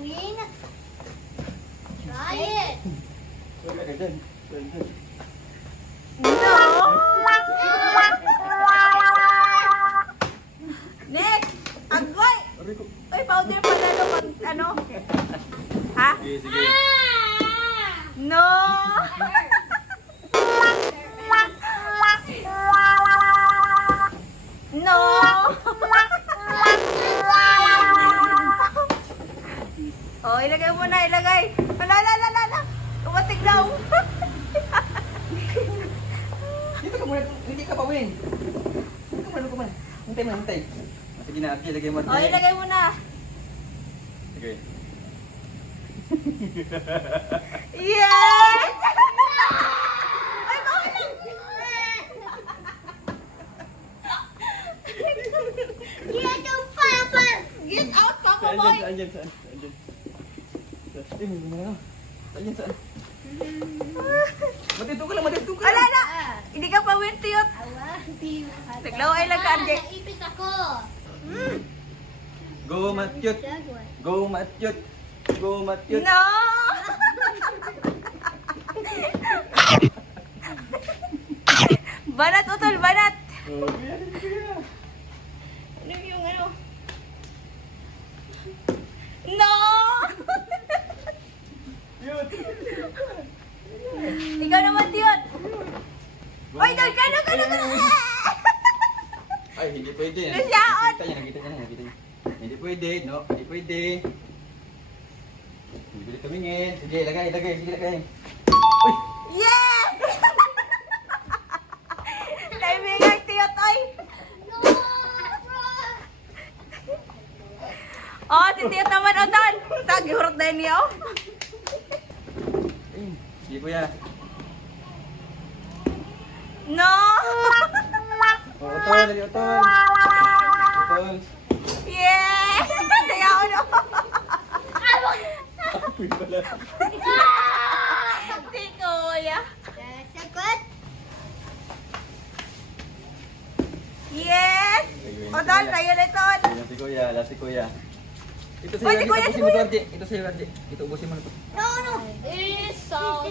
Queen. Try it. Wala ka dyan. No! Next! Agoy! Aray ko. Uy, powder pa lalo pag ano? Ha? Sige, sige. No! No! Oh, ilagay mo na, ilagay. Ala. Umatig daw. Dito ka muna. Hindi ka pa win. Dito ka muna. Hintay mo, hintay. Sige na, Ate. Lagay mo. Oh, ilagay mo na. Sige. Yes! Ay, bawal lang. Get out, Papa. Get out, Papa Saan Boy. dyan? Saan dyan? Saan? Saan dyan? Eh, may mga ano. Saan dyan? Saan? Matito ka lang, matito ka lang. Wala na. Hindi ka pa win, tiyot. Naglaway lang ka, Anje. Naipit ako. Go, Matyot. Go, Matyot. Go, Matyot. No! Banat, utol, banat. Oh, yan, yan. Ano yung ano? No! Yun. Ikaw naman, tiyot. Oy, dol, kano. Ay, hindi pwede. Nasyaon. Nakita niya. Hindi pwede, no? Hindi pwede. Hindi pwede tumingin. Sige, lagay. Sige, lagay. Uy! Yes! Kaibigan, tiyot, oy. Oh, si tiyot naman, o, dol. Tag-hurot na niyo. Ay, sige, kuya. No! Oh, utol, lagi utol. Utol. Yes! Sayaw, no? Uy, pala. Si Kuya. Sagot. Yes! O, dol, tayo na ito. Ayan si kuya, last si kuya. Ito Uy, si kuya, si ubusin mo to, kuya. Arje. Ito sa'yo, Arje. Ito, ubusin mo na to. No. It's so.